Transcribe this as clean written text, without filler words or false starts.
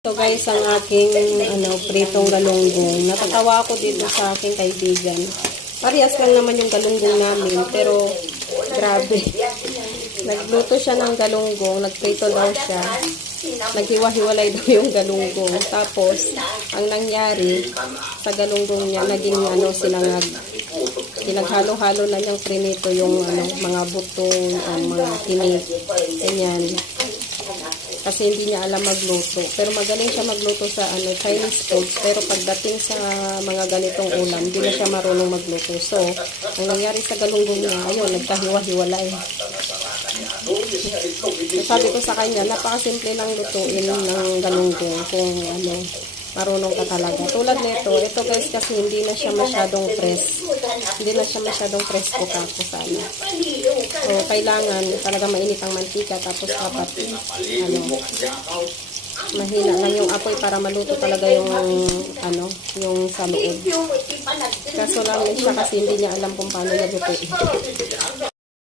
Ito guys, ang aking pritong galunggong. Natatawa ako dito sa aking kaibigan. Parehas lang naman yung galunggong namin, pero grabe. Nagluto siya ng galunggong, nagprito daw siya. Naghiwa-hiwalay daw yung galunggong. Tapos, ang nangyari sa galunggong niya, naging sinangag. Pinaghalo-halo na niyang prinito yung mga buto, ang mga tinik. Ganyan. Kasi hindi niya alam magluto. Pero magaling siya magluto sa Chinese food. Pero pagdating sa mga ganitong ulam, hindi na siya marunong magluto. So, ang nangyari sa galunggong niya, ayun, nagkahiwa-hiwalay. So, sabi ko sa kanya, napakasimple lang lutuin ng galunggong kung marunong ka talaga. Tulad nito, ito guys kasi hindi na siya masyadong fresh. Hindi na siya masyadong fresco kako sana. So, kailangan talaga mainit ang mantika tapos dapat mahina lang yung apoy para maluto talaga yung yung sa loob. Kaso lang siya kasi hindi niya alam kung paano niya lutuin.